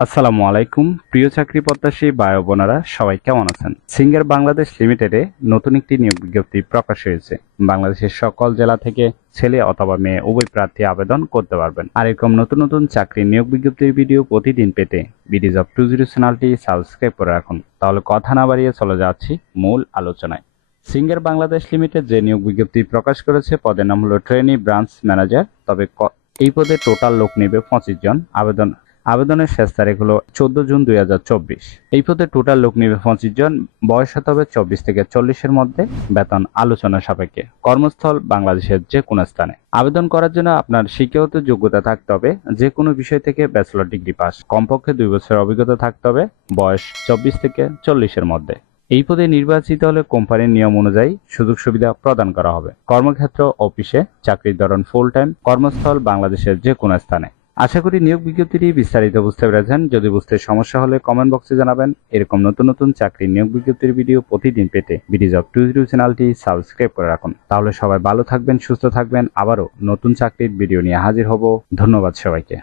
আসসালামু আলাইকুম প্রিয় চাকরি প্রত্যাশী ভাই ও বোনেরা, সবাই কেমন আছেন? সিঙ্গার বাংলাদেশ লিমিটেডে নতুন একটি নিয়োগ বিজ্ঞপ্তি প্রকাশ হয়েছে। বাংলাদেশের সকল জেলা থেকে ছেলে অথবা মেয়ে উভয় প্রার্থী আবেদন করতে পারবেন। আর এরকম নতুন নতুন চাকরি নিয়োগ বিজ্ঞপ্তির ভিডিও প্রতিদিন পেতে বিডিজ অফ 20 চ্যানেলটি সাবস্ক্রাইব করে রাখুন। তাহলে কথা না বাড়িয়ে চলে যাচ্ছি মূল আলোচনায়। সিঙ্গার বাংলাদেশ লিমিটেড যে নিয়োগ বিজ্ঞপ্তি প্রকাশ করেছে, পদের নাম হলো ট্রেনি ব্রাঞ্চ ম্যানেজার। তবে এই পদে টোটাল লোক নেবে 25 জন। আবেদনের শেষ তারিখ হলো 14 জুন 2024। এই পদে টোটাল লোক নেবে 25 জন। বয়স হতে হবে 24 থেকে 40-এর মধ্যে। বেতন আলোচনা সাপেক্ষে। কর্মস্থল বাংলাদেশের যে কোনো স্থানে। আবেদন করার জন্য আপনার শিক্ষাগত যোগ্যতা থাকতে হবে যে কোনো বিষয় থেকে ব্যাচেলর ডিগ্রি পাস, কমপক্ষে 2 বছরের অভিজ্ঞতা থাকতে হবে, বয়স 24 থেকে 40-এর মধ্যে। এই পদে নির্বাচিত হলে কোম্পানির নিয়ম অনুযায়ী সুযোগ সুবিধা প্রদান করা হবে। কর্মক্ষেত্র অফিসে, চাকরির ধরন ফুল টাইম, কর্মস্থল বাংলাদেশের যে কোনো স্থানে। আশা করি নিয়োগ বিজ্ঞপ্তিটি বিস্তারিত বুঝতে পেরেছেন। যদি বুঝতে সমস্যা হলে কমেন্ট বক্সে জানাবেন। এরকম নতুন নতুন চাকরির নিয়োগ বিজ্ঞপ্তির ভিডিও প্রতিদিন পেতে বিডিজ অফ 20 চ্যানেলটি সাবস্ক্রাইব করে রাখুন। তাহলে সবাই ভালো থাকবেন, সুস্থ থাকবেন। আবারও নতুন চাকরির ভিডিও নিয়ে হাজির হব। ধন্যবাদ সবাইকে।